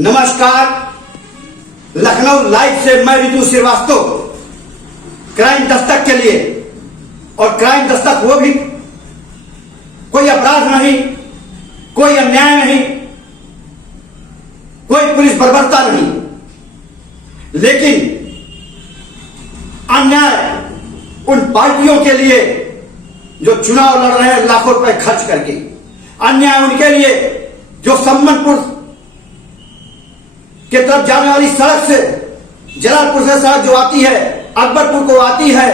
नमस्कार। लखनऊ लाइव से मैं रितु श्रीवास्तव। क्राइम दस्तक के लिए, और क्राइम दस्तक वो भी कोई अपराध नहीं, कोई अन्याय नहीं, कोई पुलिस बर्बरता नहीं, लेकिन अन्याय उन पार्टियों के लिए जो चुनाव लड़ रहे हैं लाखों रुपए खर्च करके, अन्याय उनके लिए जो सम्मनपुर के तरफ जाने वाली सड़क से, जलालपुर से सड़क जो आती है अकबरपुर को आती है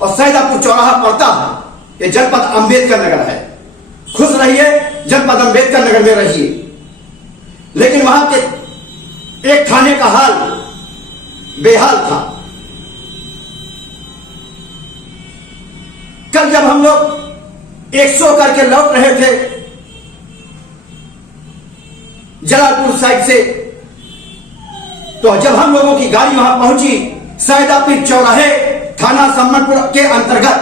और सैदापुर चौराहा पड़ता है, ये जनपद अंबेडकर नगर है। खुश रहिए, जनपद अंबेडकर नगर में रहिए। लेकिन वहां के एक थाने का हाल बेहाल था। कल जब हम लोग 100 करके लौट रहे थे जलालपुर साइड से, तो जब हम लोगों की गाड़ी वहां पहुंची सैदापुर चौराहे थाना सम्मनपुर के अंतर्गत,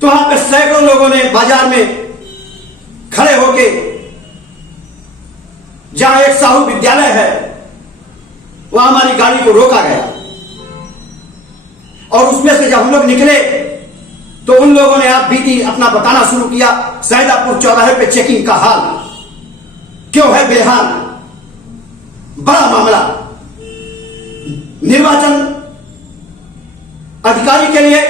तो वहां पे सैकड़ों लोगों ने बाजार में खड़े होके, जहां एक साहू विद्यालय है वहां हमारी गाड़ी को रोका गया, और उसमें से जब हम लोग निकले तो उन लोगों ने आप बीती अपना बताना शुरू किया सैदापुर चौराहे पे चेकिंग का हाल क्यों है बेहाल। बड़ा मामला निर्वाचन अधिकारी के लिए,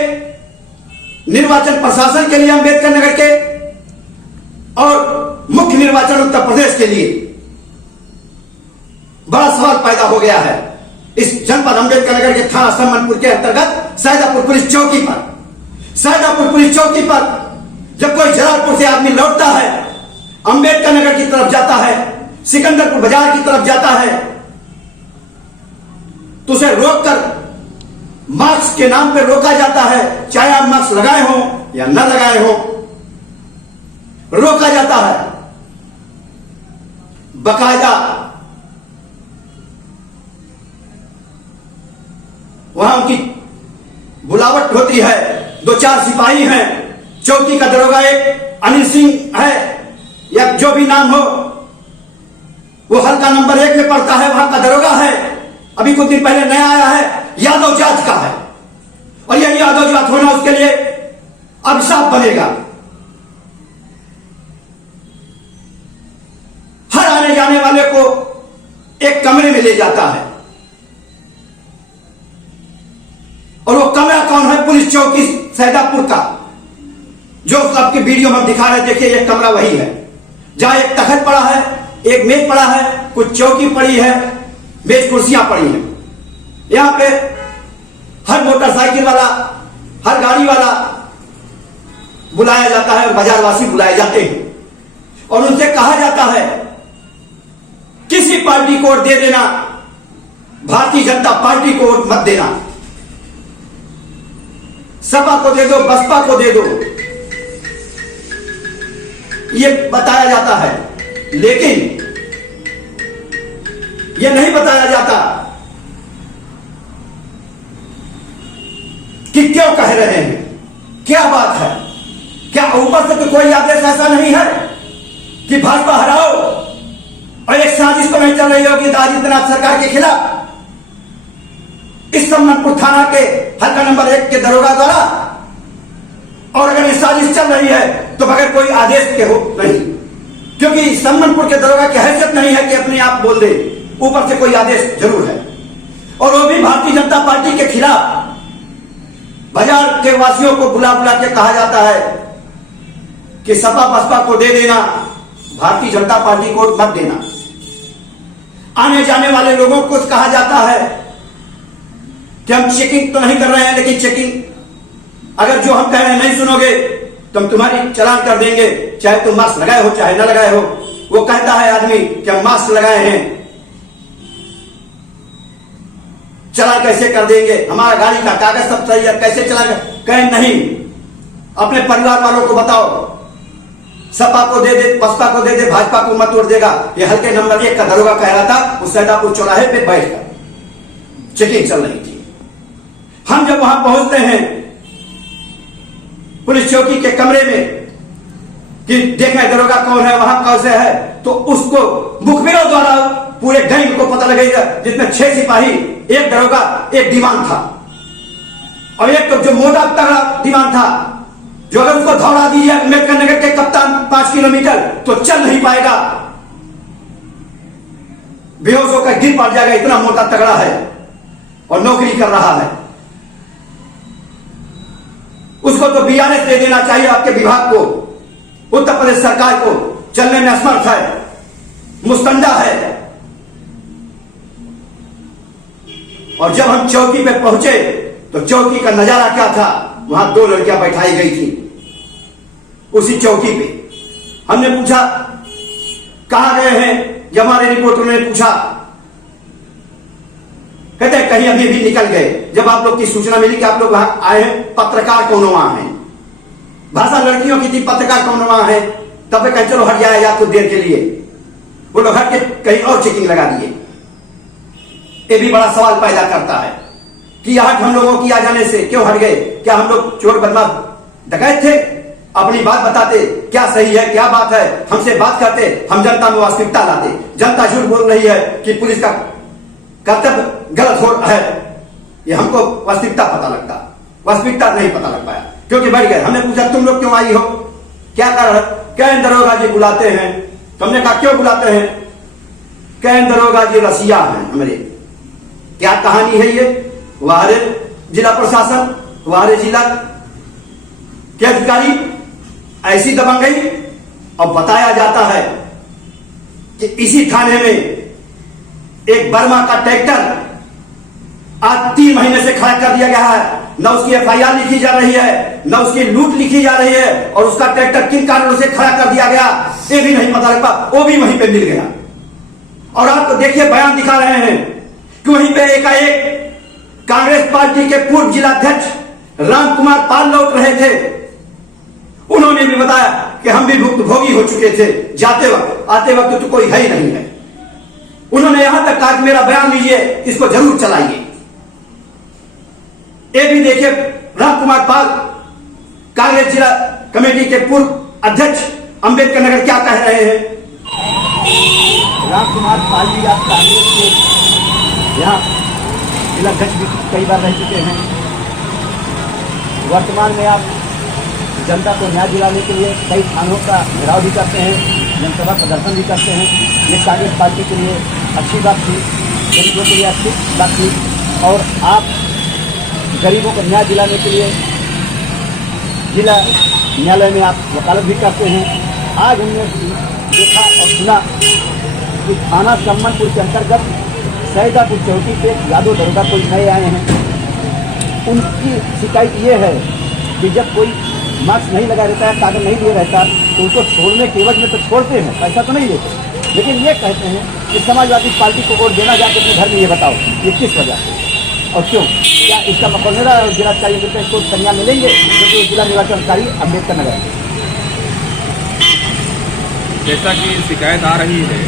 निर्वाचन प्रशासन के लिए अंबेडकर नगर के, और मुख्य निर्वाचन उत्तर प्रदेश के लिए बड़ा सवाल पैदा हो गया है। इस जनपद अंबेडकर नगर के थाना सम्मनपुर के अंतर्गत सैदापुर पुलिस चौकी पर, सैदापुर पुलिस चौकी पर जब कोई जलालपुर से आदमी लौटता है, अंबेडकर नगर की तरफ जाता है, सिकंदरपुर बाजार की तरफ जाता है, तो उसे रोककर मास्क के नाम पर रोका जाता है, चाहे आप मास्क लगाए हो या न लगाए हो, रोका जाता है। बकायदा वहां उनकी बुलावट होती है। 2-4 सिपाही हैं, चौकी का दरोगा एक अनिल सिंह है या जो भी नाम हो, वो हल्का नंबर 1 में पड़ता है, वहां का दरोगा है। अभी कुछ दिन पहले नया आया है, यादव जात का है, और यह यादव जात होना उसके लिए अभिशाप बनेगा। हर आने जाने वाले को एक कमरे में ले जाता है, और वो कमरा कौन है? पुलिस चौकी सैदापुर का, जो आपके वीडियो में दिखा रहे, देखिए ये कमरा वही है जहां एक तखत पड़ा है, एक मेज पड़ा है, कुछ चौकी पड़ी है, मेज कुर्सियां पड़ी हैं। यहां पे हर मोटरसाइकिल वाला, हर गाड़ी वाला बुलाया जाता है, और बाजारवासी बुलाए जाते हैं, और उनसे कहा जाता है किसी पार्टी को वोट दे देना, भारतीय जनता पार्टी को वोट मत देना, सपा को दे दो, बसपा को दे दो, ये बताया जाता है। लेकिन यह नहीं बताया जाता कि क्यों कह रहे हैं, क्या बात है। क्या ऊपर से तो कोई आदेश ऐसा नहीं है कि भाजपा हराओ, और एक साजिश तो नहीं चल रही होगी आदित्यनाथ सरकार के खिलाफ इस सम्मनपुर थाना के हल्का नंबर 1 के दरोगा द्वारा? और अगर ये साजिश चल रही है तो बगैर कोई आदेश के हो नहीं, क्योंकि सम्मनपुर के दरोगा की हैसियत नहीं है कि अपने आप बोल दे, ऊपर से कोई आदेश जरूर है, और वो भी भारतीय जनता पार्टी के खिलाफ। बाजार के वासियों को बुला बुला के कहा जाता है कि सपा बसपा को दे देना, भारतीय जनता पार्टी को मत देना। आने जाने वाले लोगों को कहा जाता है कि हम चेकिंग तो नहीं कर रहे हैं, लेकिन चेकिंग अगर जो हम कह रहे हैं नहीं सुनोगे तो हम तुम्हारी चालान कर देंगे, चाहे तुम मास्क लगाए हो चाहे न लगाए हो। वो कहता है आदमी कि हम मास्क लगाए हैं, चालान कैसे कर देंगे, हमारा गाड़ी का कागज सब सही है, कैसे चालान? कहें नहीं, अपने परिवार वालों को बताओ, सपा को दे दे, बसपा को दे दे, भाजपा को मत वोट देगा। ये हल्के नंबर 1 का दरोगा कह रहा था, उस सैदापुर चौराहे पे बैठकर चेकिंग चल रही थी। हम जब वहां पहुंचते हैं पुलिस चौकी के कमरे में कि देखें दरोगा कौन है, वहां कैसे है, तो उसको मुखबिरों द्वारा पूरे गैंग को पता लगेगा, जिसमें 6 सिपाही, 1 दरोगा, 1 दीवान था, और एक तो जो मोटा तगड़ा दीवान था, जो अगर उसको दौड़ा दीजिए अम्बेडकर नगर के कप्तान 5 किलोमीटर तो चल नहीं पाएगा, बेहोश होकर गिर पड़ जाएगा, इतना मोटा तगड़ा है और नौकरी कर रहा है। उसको तो बीआरएस दे देना चाहिए, आपके विभाग को, उत्तर प्रदेश सरकार को। चलने में असमर्थ है, मुस्तंडा है। और जब हम चौकी पे पहुंचे तो चौकी का नजारा क्या था, वहां 2 लड़कियां बैठाई गई थी उसी चौकी पे। हमने पूछा कहां गए हैं, जब हमारे रिपोर्टर ने पूछा, कहते हैं कहीं अभी भी निकल गए। जब आप लोग की सूचना मिली कि आप लोग वहां आए हैं, पत्रकार कौन वहां है, भाषा लड़कियों की थी, पत्रकार कौन वहां है, तब कहीं चलो हट जाए या कुछ देर के लिए, वो लोग हट के कहीं और चेकिंग लगा दिए। ये भी बड़ा सवाल पैदा करता है कि हट हम लोगों की आ जाने से क्यों हट गए? क्या हम लोग चोर बदमाश डकैत थे? अपनी बात बताते, क्या सही है क्या बात है, हमसे बात करते, हम जनता में वास्तविकता लाते। जनता झूठ बोल रही है कि पुलिस का कर्तव्य गलत हो है, ये हमको वास्तविकता पता लगता, वास्तविकता नहीं पता लग पाया क्योंकि बढ़ गए। हमने पूछा तुम लोग क्यों आई हो, क्या कारण? कैन दरोगा जी बुलाते हैं। तो हमने कहा क्यों बुलाते हैं? कैन दरोगा जी रसिया हैं हमारे। क्या कहानी है ये? वारे जिला प्रशासन, वारे जिला के अधिकारी ऐसी दबंग गई। और बताया जाता है कि इसी थाने में एक बर्मा का ट्रैक्टर आज 3 महीने से खड़ा कर दिया गया है, न उसकी एफआईआर लिखी जा रही है, न उसकी लूट लिखी जा रही है, और उसका ट्रैक्टर किन कारणों से खड़ा कर दिया गया ये भी नहीं पता लग पा, वो भी वहीं पे मिल गया। और आपको देखिए बयान दिखा रहे हैं कि वहीं पे एकाएक कांग्रेस पार्टी के पूर्व जिलाध्यक्ष राम कुमार पाल लौट रहे थे। उन्होंने भी बताया कि हम भी भुक्तभोगी हो चुके थे, जाते वक्त आते वक्त तो कोई है ही नहीं है। उन्होंने यहां तक कहा कि मेरा बयान लीजिए, इसको जरूर चलाइए। ये भी देखिए राम कुमार पाल कांग्रेस जिला कमेटी के पूर्व अध्यक्ष अंबेडकर नगर क्या कह रहे हैं। राम कुमार पाल जी, आप कांग्रेस के यहाँ जिलाध्यक्ष भी कई बार रह चुके हैं। वर्तमान में आप जनता को न्याय दिलाने के लिए कई थानों का घेराव भी करते हैं, जनसभा प्रदर्शन भी करते हैं। ये कांग्रेस पार्टी के लिए अच्छी बात थी, गरीबों के लिए अच्छी बात थी, और आप गरीबों को न्याय दिलाने के लिए जिला न्यायालय में आप वकालत भी करते हैं। आज हमने देखा और सुना कि थाना सम्मनपुर के अंतर्गत सैदापुर चौकी पे यादव दरोगा कोई नए आए हैं। उनकी शिकायत ये है कि जब कोई मास्क नहीं लगा रहता है, कागज नहीं दिया रहता, तो उनको छोड़ने के एवज में तो छोड़ते हैं, पैसा तो नहीं लेते, लेकिन ये कहते हैं कि समाजवादी पार्टी को वोट देना जाके अपने घर में। ये बताओ ये किस वजह से और क्यों? क्या इसका मकौलेरा और जिलाधिकारी को संज्ञान मिलेंगे क्योंकि जिला निर्वाचन अधिकारी अम्बेडकर नगर? जैसा कि शिकायत आ रही है,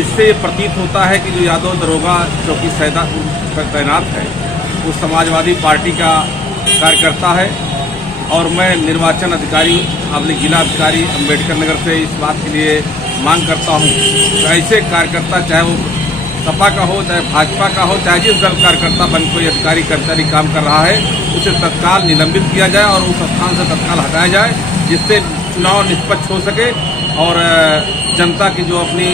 इससे प्रतीत होता है कि जो यादव दरोगा चौकी सैदापुर पर तैनात है वो समाजवादी पार्टी का कार्यकर्ता है। और मैं निर्वाचन अधिकारी अपने जिला अधिकारी अम्बेडकर नगर से इस बात के लिए मांग करता हूँ कि ऐसे कार्यकर्ता, चाहे वो सपा का हो, चाहे भाजपा का हो, चाहे जिस दल कार्यकर्ता बन कोई अधिकारी कर्मचारी काम कर रहा है, उसे तत्काल निलंबित किया जाए और उस स्थान से तत्काल हटाया जाए, जिससे चुनाव निष्पक्ष हो सके और जनता की जो अपनी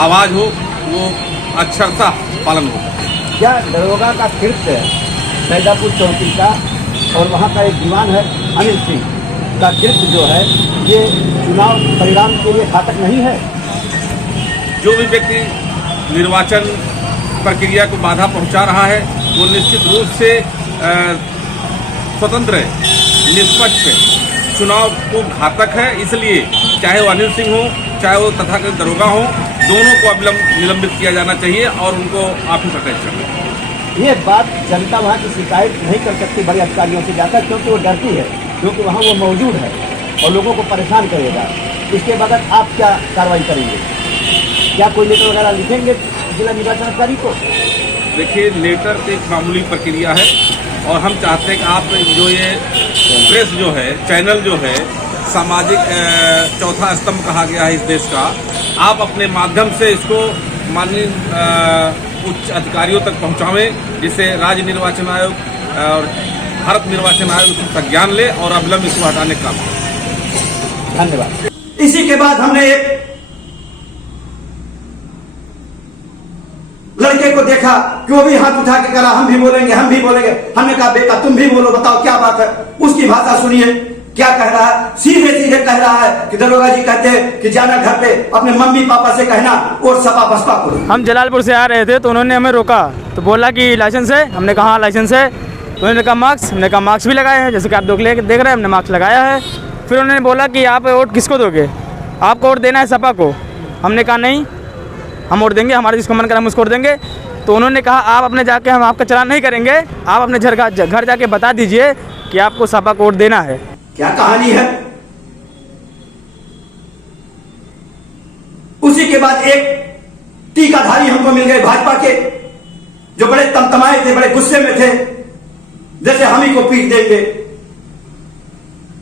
आवाज़ हो वो अक्षरशः पालन हो सके। क्या दरोगा का कृत्य सैदापुर चौकी का और वहाँ का एक दीवान है अनिल सिंह का कृत्य जो है ये चुनाव परिणाम के लिए घातक नहीं है? जो भी व्यक्ति निर्वाचन प्रक्रिया को बाधा पहुंचा रहा है वो निश्चित रूप से स्वतंत्र है, निष्पक्ष है, चुनाव को घातक है। इसलिए चाहे वो अनिल सिंह हो, चाहे वो तथाकथित दरोगा हो, दोनों को अविलंब निलंबित किया जाना चाहिए और उनको ऑफिस अटैच करना चाहिए। ये बात जनता वहाँ की शिकायत नहीं कर सकती बड़े अधिकारियों से जाकर, क्योंकि वो डरती है, क्योंकि वहाँ वो मौजूद है और लोगों को परेशान करेगा। इसके बाद आप क्या कार्रवाई करेंगे? क्या कोई लेटर वगैरह लिखेंगे जिला निर्वाचन अधिकारी को? देखिए, लेटर तो एक मामूली प्रक्रिया है और हम चाहते हैं कि आप जो ये प्रेस जो है, चैनल जो है, सामाजिक चौथा स्तंभ कहा गया है इस देश का। आप अपने माध्यम से इसको माननीय उच्च अधिकारियों तक पहुंचावें, जिससे राज्य निर्वाचन आयोग और भारत निर्वाचन आयोग उसका ज्ञान ले और अविलंब इसको हटाने का काम करे। धन्यवाद। इसी के बाद हमने एक लड़के को देखा कि वो भी हाथ उठा के करा हम भी बोलेंगे हम भी बोलेंगे। हमने कहा बेटा तुम भी बोलो, बताओ क्या बात है। उसकी भाषा सुनिए क्या कह रहा है। सीधे सीधे कह रहा है कि दरोगा जी कहते हैं कि जाना घर पे अपने मम्मी पापा से कहना और सपा बसपा को। हम जलालपुर से आ रहे थे तो उन्होंने हमें रोका, तो बोला कि लाइसेंस है। हमने कहा हाँ लाइसेंस है। तो उन्होंने कहा मार्क्स, हमने कहा मार्क्स भी लगाए हैं, जैसे कि आप देख रहे हैं हमने मार्क्स लगाया है। फिर उन्होंने बोला कि आप वोट किसको दोगे, आपको वोट देना है सपा को। हमने कहा नहीं, हम वोट देंगे, हमारा जिसको मन करे हम उसको वोट देंगे। तो उन्होंने कहा आप अपने जाके, हम आपका चलान नहीं करेंगे, आप अपने घर जाके बता दीजिए कि आपको सपा को वोट देना है। क्या कहानी है। उसी के बाद एक टीकाधारी हमको मिल गए भाजपा के, जो बड़े तमतमाए थे, बड़े गुस्से में थे, जैसे हम ही को पीट देंगे।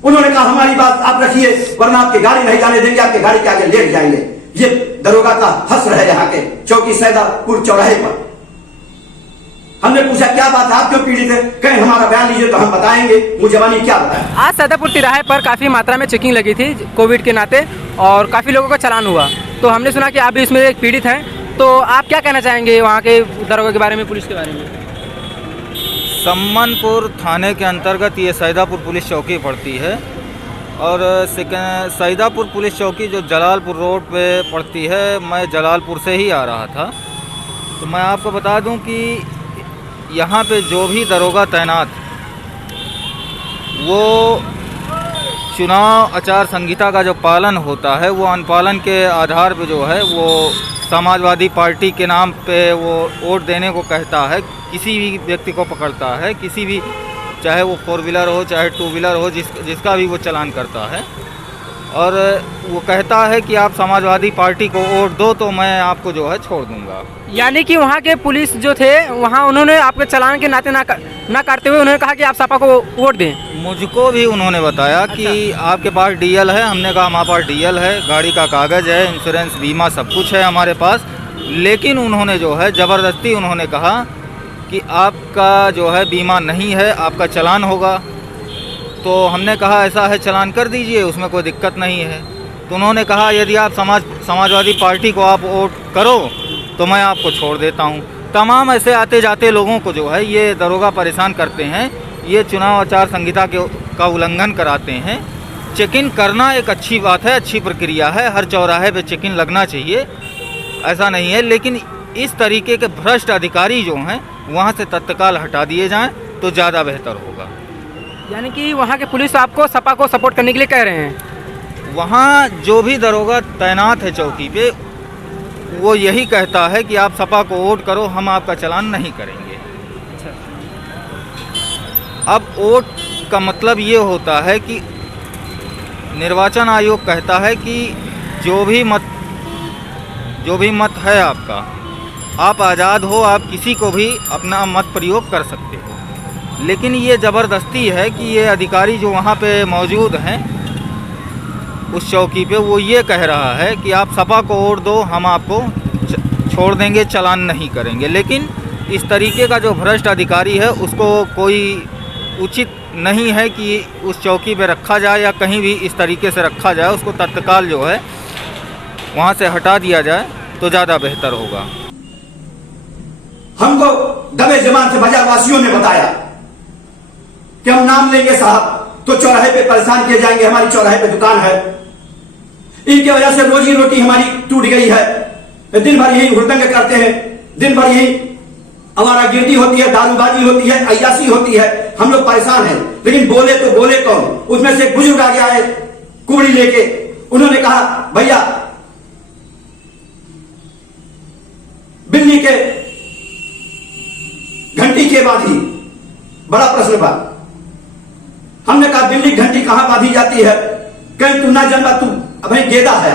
उन्होंने कहा हमारी बात आप रखिए वरना आपकी गाड़ी नहीं जाने देंगे, आपके गाड़ी के आगे लेट जाएंगे। ये दरोगा का हस्र है यहाँ के चौकी सैदापुर चौराहे पर। हमने पूछा क्या बात है, आप क्यों पीड़ित है। कहें हमारा बयान लीजिए तो हम बताएंगे। मुझे क्या बताएं। आज सैदापुर तिराहे पर काफ़ी मात्रा में चेकिंग लगी थी कोविड के नाते, और काफ़ी लोगों का चालान हुआ। तो हमने सुना कि आप भी इसमें एक पीड़ित हैं, तो आप क्या कहना चाहेंगे वहाँ के दरोगा के बारे में, पुलिस के बारे में। सम्मानपुर थाने के अंतर्गत ये सैदापुर पुलिस चौकी पड़ती है, और सैदापुर पुलिस चौकी जो जलालपुर रोड पे पड़ती है। मैं जलालपुर से ही आ रहा था, तो मैं आपको बता दूं कि यहाँ पे जो भी दरोगा तैनात, वो चुनाव आचार संहिता का जो पालन होता है, वो अनुपालन के आधार पे जो है वो समाजवादी पार्टी के नाम पे वो वोट देने को कहता है। किसी भी व्यक्ति को पकड़ता है, किसी भी, चाहे वो 4 व्हीलर हो चाहे 2 व्हीलर हो, जिसका भी वो चालान करता है, और वो कहता है कि आप समाजवादी पार्टी को वोट दो तो मैं आपको जो है छोड़ दूंगा। यानी कि वहाँ के पुलिस जो थे वहाँ उन्होंने आपके चालान के नाते ना काटते हुए उन्होंने कहा कि आप सपा को वोट दें। मुझको भी उन्होंने बताया कि आपके पास डीएल है। हमने कहा हमारे पास डीएल है, गाड़ी का कागज़ है, इंश्योरेंस बीमा सब कुछ है हमारे पास। लेकिन उन्होंने जो है ज़बरदस्ती उन्होंने कहा कि आपका जो है बीमा नहीं है, आपका चालान होगा। तो हमने कहा ऐसा है चालान कर दीजिए, उसमें कोई दिक्कत नहीं है। तो उन्होंने कहा यदि आप समाजवादी पार्टी को आप वोट करो तो मैं आपको छोड़ देता हूँ। तमाम ऐसे आते जाते लोगों को जो है ये दरोगा परेशान करते हैं, ये चुनाव आचार संहिता का उल्लंघन कराते हैं। चेकिंग करना एक अच्छी बात है, अच्छी प्रक्रिया है, हर चौराहे पे चेकिंग लगना चाहिए, ऐसा नहीं है। लेकिन इस तरीके के भ्रष्ट अधिकारी जो हैं वहाँ से तत्काल हटा दिए जाएं तो ज़्यादा बेहतर होगा। यानी कि वहाँ के पुलिस आपको सपा को सपोर्ट करने के लिए कह रहे हैं। वहाँ जो भी दरोगा तैनात है चौकी पे, वो यही कहता है कि आप सपा को वोट करो, हम आपका चालान नहीं करेंगे। अब वोट का मतलब ये होता है कि निर्वाचन आयोग कहता है कि जो भी मत है आपका, आप आज़ाद हो, आप किसी को भी अपना मत प्रयोग कर सकते हो। लेकिन ये ज़बरदस्ती है कि ये अधिकारी जो वहाँ पे मौजूद हैं उस चौकी पे, वो ये कह रहा है कि आप सपा को वोट दो, हम आपको छोड़ देंगे, चालान नहीं करेंगे। लेकिन इस तरीके का जो भ्रष्ट अधिकारी है उसको कोई उचित नहीं है कि उस चौकी पे रखा जाए या कहीं भी इस तरीके से रखा जाए। उसको तत्काल जो है वहाँ से हटा दिया जाए तो ज़्यादा बेहतर होगा। हमको दबे जबान से बाजार वासियों ने बताया कि हम नाम लेंगे साहब तो चौराहे पे परेशान किए जाएंगे, हमारी चौराहे पे दुकान है, इनकी वजह से रोजी रोटी हमारी टूट गई है, दिन भर यही हुड़दंग करते हैं, दिन भर यही आवारागिर्दी होती है, दारूबाजी होती है, अय्यासी होती है, हम लोग परेशान हैं। लेकिन बोले तो बोले कौन। उसमें से एक बुजुर्ग आ गया है कुबड़ी लेके, उन्होंने कहा भैया बिल्ली के घंटी के बांधी, बड़ा प्रश्न बा। हमने कहा बिल्ली घंटी कहां बांधी जाती है, कहीं तू ना जन्मा, तू अभी गेदा है।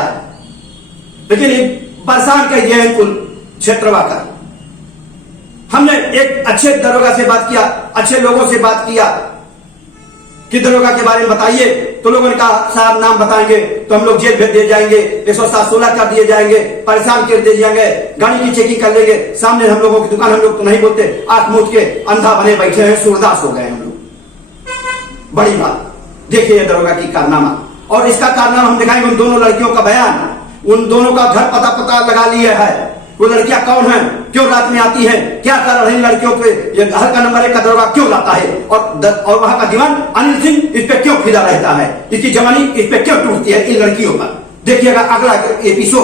लेकिन ये परेशान कर दिया है कुल क्षेत्रवा का। हमने एक अच्छे दरोगा से बात किया, अच्छे लोगों से बात किया कि दरोगा के बारे में बताइए तो लोगों ने कहा साहब नाम बताएंगे तो हम लोग जेल भेज दिए जाएंगे, 107-16 कर दिए जाएंगे, परेशान कर दिए जाएंगे, गाड़ी की चेकिंग कर लेंगे। सामने हम लोगों की दुकान, हम लोग तो नहीं बोलते, आंख मूंद के अंधा बने बैठे हैं, सूरदास हो गए हम लोग। बड़ी बात देखिए ये दरोगा की कारनामा, और इसका कारनामा हम दिखाएंगे उन दोनों लड़कियों का बयान, उन दोनों का घर पता लगा लिया है। वो लड़कियां कौन हैं, क्यों रात में आती हैं, क्या कर रही लड़कियों पे ये घर का नंबर 1 का दरोगा क्यों लाता है, और वहां का दीवान अनिल सिंह इस पे क्यों फिदा रहता है, इसकी जवानी इस पे क्यों टूटती है इन लड़कियों पर। देखिएगा अगला एपिसोड।